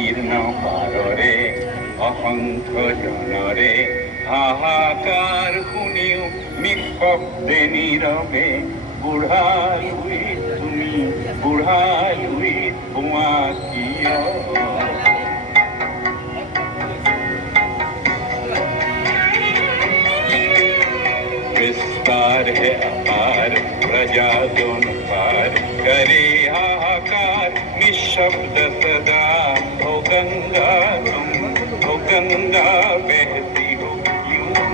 স্থির নরে অসংখ্য জনরে হাহাকাৰ শুনিও নিঃশব্দে নীৰৱে বুঢ়ালুই তুমি বুঢ়ালুই বোৱা কিয় विस्तार है अपार प्रजा दोनों पार करे हाहाकार निशब्द सदा हो गंगा तुम हो गंगा बहती हो क्यों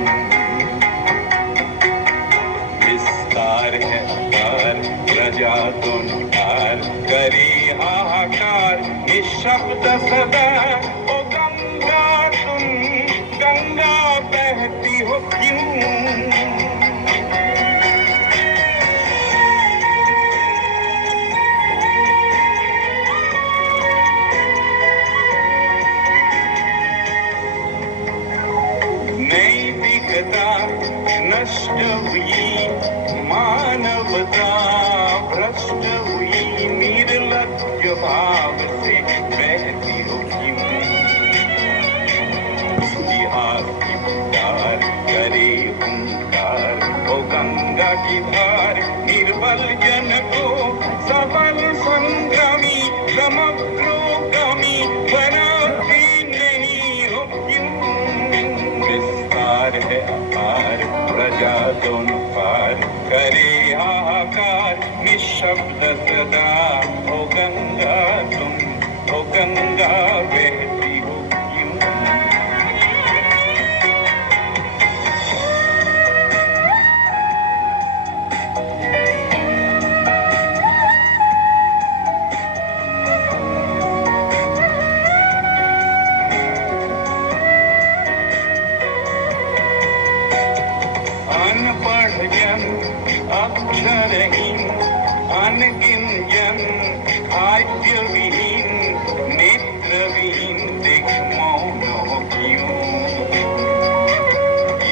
विस्तार है अपार प्रजा दोनों पार करे हाहाकार निशब्द सदा हो गंगा तुम गंगा बहती हो क्यों नष्ट हुई मानवता भ्रष्ट हुई निर्लज्ज भाव से बहती हो क्यों इतिहास की पुकार करे हुंकार हो गंगा की धार निर्बल जन को सबल संग्रामी समग्रोगामी बनाती नहीं हो क्यों विस्तार है अपार प्रजा दोनों पार करे हाहाकार निशब्द सदा हो गंगा तुम हो गंगा बहती हो क्यों अनपढ़ जन अक्षरहीन अनगिनजन आद्यविहीन नेत्रविहीन देख मौन हो क्यों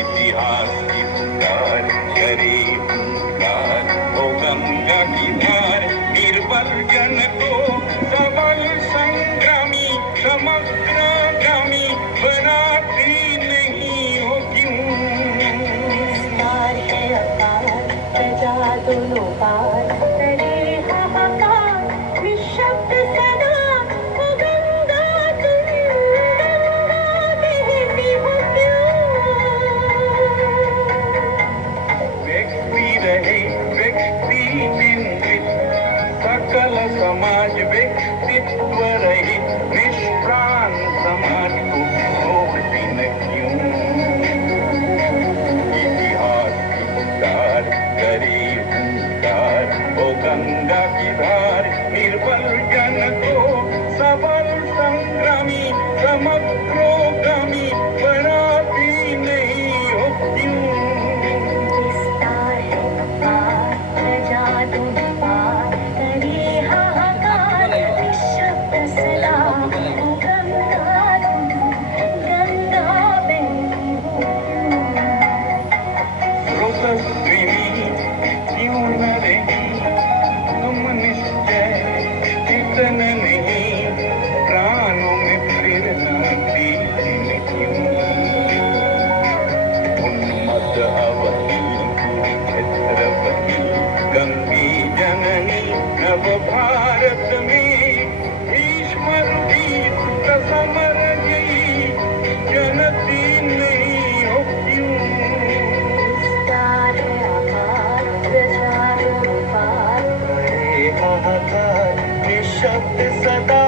इतिहास की पुकार करे हुंकार हो गंगा की धार निर्बल जन को सबल संग्रामी समग्रगामी बनाती नहीं हो क्यों दोनों पार करे हाहाकार निशब्द सदा हो गंगा तुम गंगा बहती हो क्यों व्यक्ति रहे व्यक्ति केंद्रित सकल समाज व्यक्तित्व रहित निष्प्राण समाज को छोड़ती न क्यों इतिहास की पुकार करे हुंकार हो गंगा की धार निर्बल जन को सबल संग्रामी समग्रोगामी बनाती नहीं हो क्यों विस्तार है अपार प्रजा दोनों पार करे हाहाकार निशब्द सदा हो गंगा तुम गंगा बहती हो स्रोतस्विनी क्यों न रही तुम निश्चय चेतन नहीं प्राणों में प्रेरणा दीन क्यों उन्मत्त अवनी कुरुक्षेत्रवनी गंगी जननी नव भारत में भीष्म रूपी समर जयी जनती नहीं हो क्यों विस्तार है अपार प्रजा दोनों पार हाहाकार निशब्द सदा